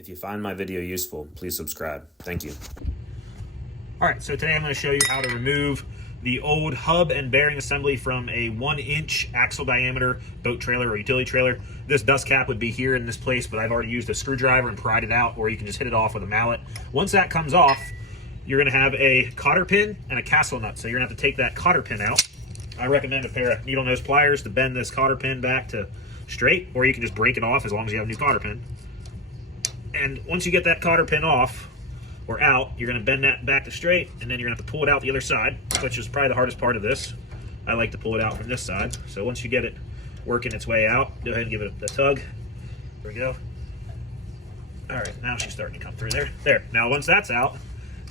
If you find my video useful, please subscribe. Thank you. All right, so today I'm going to show you how to remove the old hub and bearing assembly from a 1-inch axle diameter boat trailer or utility trailer. This dust cap would be here in this place, but I've already used a screwdriver and pried it out, or you can just hit it off with a mallet. Once that comes off, you're going to have a cotter pin and a castle nut. So you're going to have to take that cotter pin out. I recommend a pair of needle nose pliers to bend this cotter pin back to straight, or you can just break it off as long as you have a new cotter pin. And once you get that cotter pin off or out, you're going to bend that back to straight, and then you're going to have to pull it out the other side, which is probably the hardest part of this. I like to pull it out from this side. So once you get it working its way out, go ahead and give it a tug. There we go. All right, now she's starting to come through there. There. Now once that's out,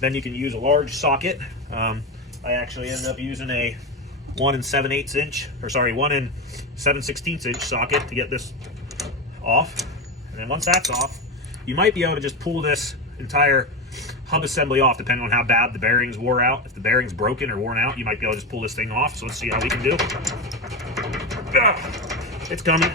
then you can use a large socket. I actually ended up using a 1 7/8 inch, or sorry, 1 7/16 inch socket to get this off. And then once that's off, you might be able to just pull this entire hub assembly off, depending on how bad the bearings wore out. If the bearing's broken or worn out, you might be able to just pull this thing off. So let's see how we can do. It's coming.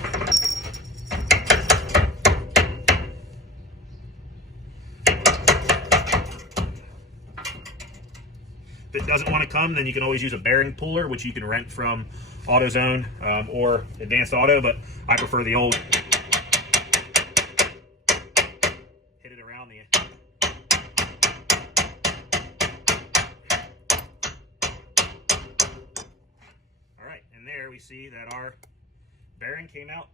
If it doesn't want to come, then you can always use a bearing puller, which you can rent from AutoZone or Advanced Auto, but I prefer the old. Hit it around the All right, and there we see that our bearing came out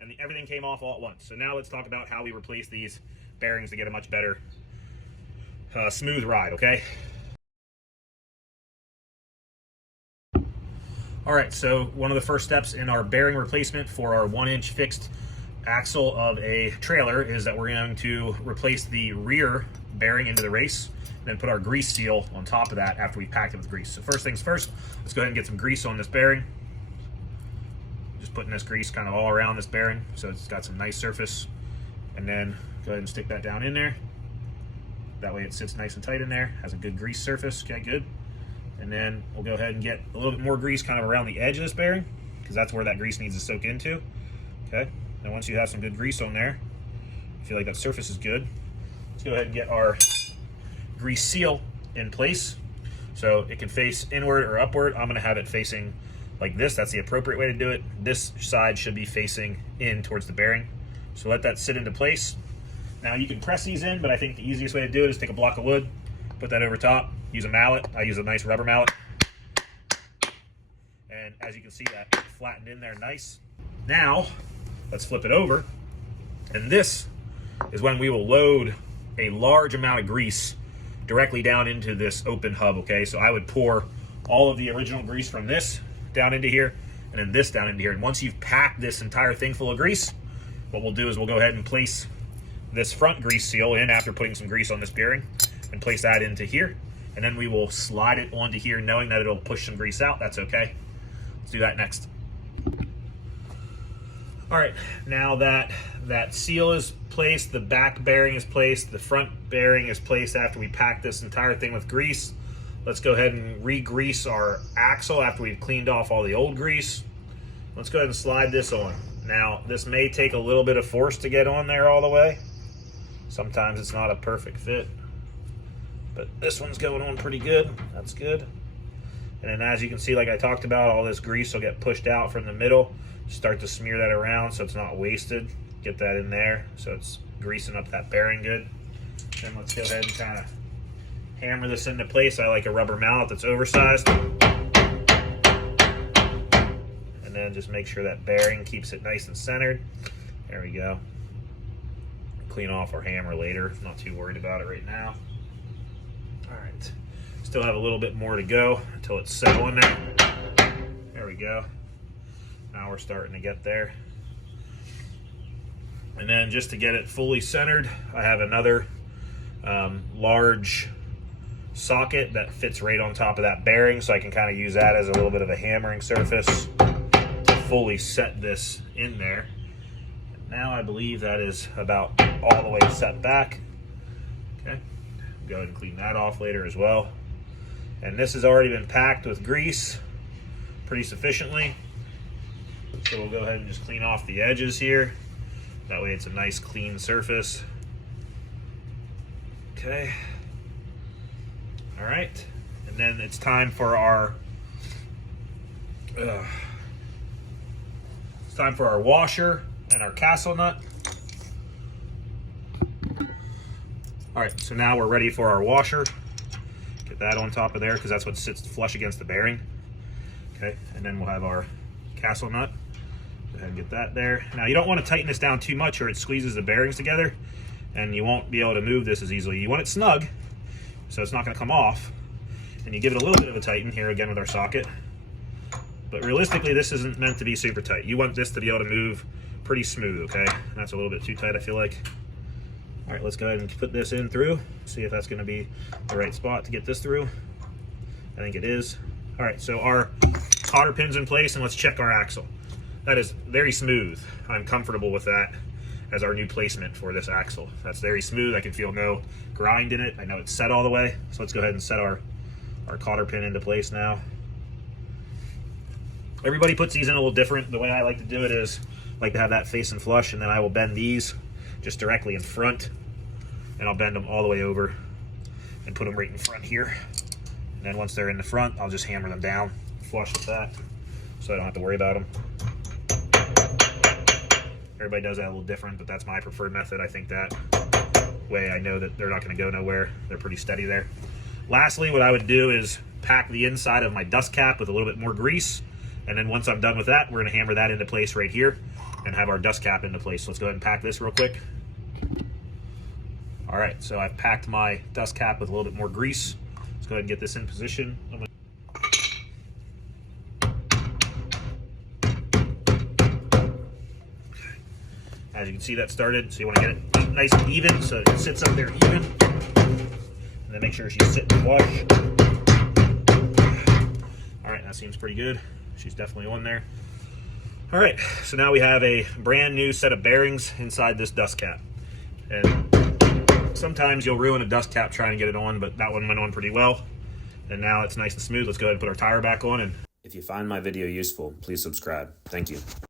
and everything came off all at once. So now let's talk about how we replace these bearings to get a much better smooth ride, okay? All right, so one of the first steps in our bearing replacement for our 1-inch fixed axle of a trailer is that we're going to replace the rear bearing into the race, and then put our grease seal on top of that after we've packed it with grease. So first things first, let's go ahead and get some grease on this bearing. Just putting this grease kind of all around this bearing so it's got some nice surface, and then go ahead and stick that down in there. That way it sits nice and tight in there, has a good grease surface. Okay, good. And then we'll go ahead and get a little bit more grease kind of around the edge of this bearing, because that's where that grease needs to soak into. Okay, and once you have some good grease on there, you feel like that surface is good, let's go ahead and get our grease seal in place. So it can face inward or upward. I'm going to have it facing like this. That's the appropriate way to do it. This side should be facing in towards the bearing. So let that sit into place. Now you can press these in, but I think the easiest way to do it is take a block of wood, put that over top, use a mallet. I use a nice rubber mallet. And as you can see, that flattened in there nice. Now, let's flip it over. And this is when we will load a large amount of grease directly down into this open hub, okay? So I would pour all of the original grease from this down into here, and then this down into here. And once you've packed this entire thing full of grease, what we'll do is we'll go ahead and place this front grease seal in after putting some grease on this bearing, and place that into here. And then we will slide it onto here, knowing that it'll push some grease out. That's okay. Let's do that next. All right, now that that seal is placed, the back bearing is placed, the front bearing is placed after we pack this entire thing with grease, let's go ahead and re-grease our axle after we've cleaned off all the old grease. Let's go ahead and slide this on. Now, this may take a little bit of force to get on there all the way. Sometimes it's not a perfect fit, but this one's going on pretty good. That's good. And then as you can see, like I talked about, all this grease will get pushed out from the middle. Start to smear that around so it's not wasted. Get that in there so it's greasing up that bearing good. Then let's go ahead and kind of hammer this into place. I like a rubber mallet that's oversized. And then just make sure that bearing keeps it nice and centered. There we go. Clean off our hammer later. Not too worried about it right now. All right. Still have a little bit more to go until it's settling there. There we go. Now we're starting to get there. And then just to get it fully centered, I have another large socket that fits right on top of that bearing, so I can kind of use that as a little bit of a hammering surface to fully set this in there. And now I believe that is about all the way set back. Okay, go ahead and clean that off later as well. And this has already been packed with grease pretty sufficiently. So we'll go ahead and just clean off the edges here. That way it's a nice clean surface. Okay. All right. And then it's time for our washer and our castle nut. All right, so now we're ready for our washer. Get that on top of there because that's what sits flush against the bearing. Okay, and then we'll have our castle nut. Go ahead and get that there. Now you don't want to tighten this down too much or it squeezes the bearings together and you won't be able to move this as easily. You want it snug so it's not going to come off. And you give it a little bit of a tighten here again with our socket. But realistically, this isn't meant to be super tight. You want this to be able to move pretty smooth, okay? That's a little bit too tight, I feel like. All right, let's go ahead and put this in through. See if that's gonna be the right spot to get this through. I think it is. All right, so our cotter pin's in place and let's check our axle. That is very smooth. I'm comfortable with that as our new placement for this axle. That's very smooth. I can feel no grind in it. I know it's set all the way. So let's go ahead and set our cotter pin into place now. Everybody puts these in a little different. The way I like to do it is I like to have that facing flush, and then I will bend these just directly in front, and I'll bend them all the way over and put them right in front here. And then once they're in the front, I'll just hammer them down flush with that so I don't have to worry about them. Everybody does that a little different, but that's my preferred method. I think that way I know that they're not going to go nowhere. They're pretty steady there. Lastly, what I would do is pack the inside of my dust cap with a little bit more grease. And then once I'm done with that, we're going to hammer that into place right here and have our dust cap into place. So let's go ahead and pack this real quick. All right, so I've packed my dust cap with a little bit more grease. Let's go ahead and get this in position. As you can see, that started, so you want to get it nice and even so it sits up there even. And then make sure she's sitting flush. All right, that seems pretty good. She's definitely on there. All right, so now we have a brand new set of bearings inside this dust cap. And sometimes you'll ruin a dust cap trying to get it on, but that one went on pretty well. And now it's nice and smooth. Let's go ahead and put our tire back on. And If you find my video useful, please subscribe. Thank you.